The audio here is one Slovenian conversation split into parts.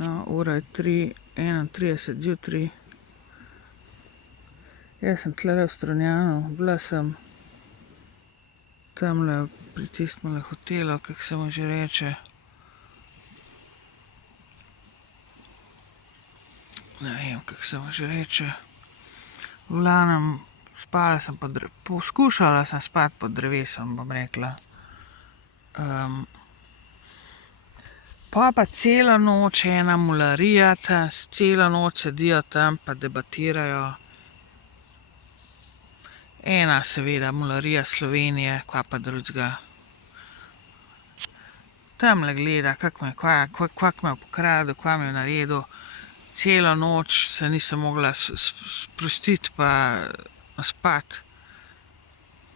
No, ura je 3:31 zjutraj. Jaz sem tlele v Strunjanu, bila sem tamle pri tistemle hotelu, kako se mu že reče. Ne vem, kako se mu že reče. V glavnem, spala sem poskušala sem spati pod drevesom, bom rekla. Pa celo noč ena mularija, celo noč sedijo tam pa debatirajo. Ena seveda mularija Slovenije, kva pa drugega. Tamle gleda, kako me je pokradel, kva mi je naredil. Celo noč se nisem mogla sprostiti pa spati.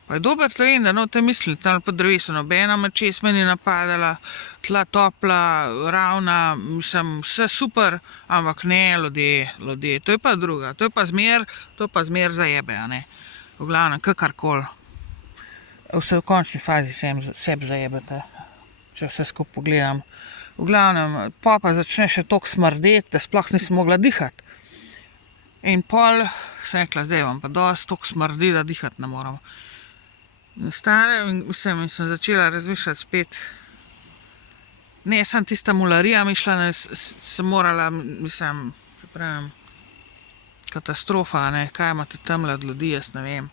Pa je dober teren, da noter mislim, tam pod drevesom, nobena me čez me ni napadala, tla topla, ravna, mislim, vse super, ampak ne ljudje, to je pa druga, to pa zmer zajebe, a ne. V glavnem, kakorkoli. Vse v končni fazi sebi zajebete, če vse skupaj pogledam. V glavnem, pol pa začne še toliko smrdeti, da sploh nisem mogla dihati. In pol sem rekla, zdaj vam pa dosti, toliko smrdi, da dihati ne moram. In sem začela razmišljati spet. Ne, samo tista mularija mišla, da sem morala, mislim, se pravim, katastrofa, ne, kaj imate tamle od ljudi, jaz ne vem.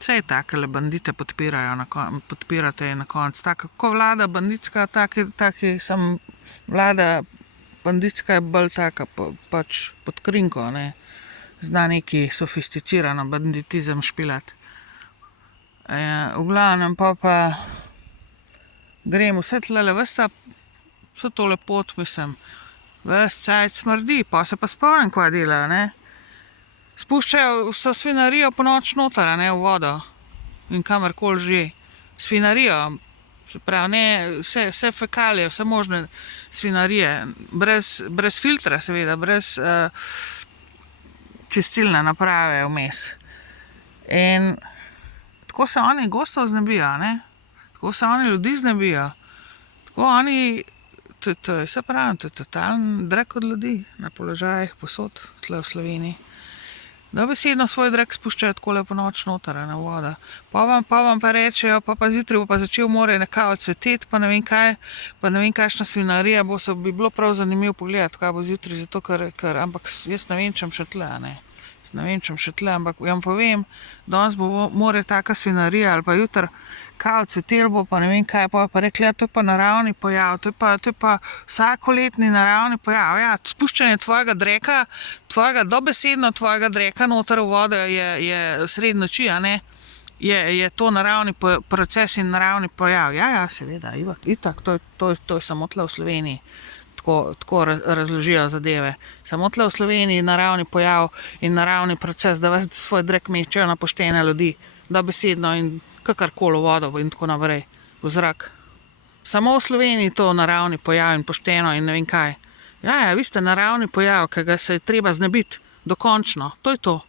Saj takele bandite podpirate na koncu. Tako, ko vlada banditska, taki sem, vlada banditska je bolj taka, pač pod krinko, ne. Zna neki sofisticirano banditizem špilati. V glavnem, pa grem vse tlele, vso tole pot, mislim, ves cajt smrdi, pa se pa spomnim, kva delajo, ne. Spuščajo vso svinarijo ponoči noter, a ne, v vodo. In kamorkoli že. Svinarijo, se pravi, ne, vse fekalije, vse možne svinarije. Brez filtra, seveda, brez čistilne naprave vmes. In tako se oni gostov znebijo, a ne. Tako se oni ljudi znebijo. Tako oni, to je, se pravim, to je totalen drek od ljudi na položajih povsod tle v Sloveniji. Dobesedno svoj drek spuščajo takole ponoči noter, a ne, v vodo. Pa vam pa rečejo, pa zjutraj bo pa začel more nekako cveteti, pa ne vem kaj, pa ne vem kakšna svinarija bo, bi bilo prav zanimivo pogledati, kaj bo zjutraj, zato ker, ampak jaz ne vem, čem še tle, a ne. Ne vem, čem še tle, ampak vam povem, danes bo more taka svinarija ali pa jutri kao cvetel bo, pa ne vem kaj, pa rekli, ja, to je pa naravni pojav, to je pa vsakoletni naravni pojav, ja, spuščanje tvojega dreka, dobesedno tvojega dreka noter v vodo je sredi noči, a ne, je to naravni proces in naravni pojav, ja, seveda, itak, to je samo tle v Sloveniji. Tako razložijo zadeve. Samo tle v Sloveniji naravni pojav in naravni proces, da vas svoj drek mečejo na poštene ljudi, dobesedno in kakorkoli v vodo in tako naprej, v zrak. Samo v Sloveniji to naravni pojav in pošteno in ne vem kaj. Ja, vi ste naravni pojav, ki ga se je treba znebiti, dokončno, to je to.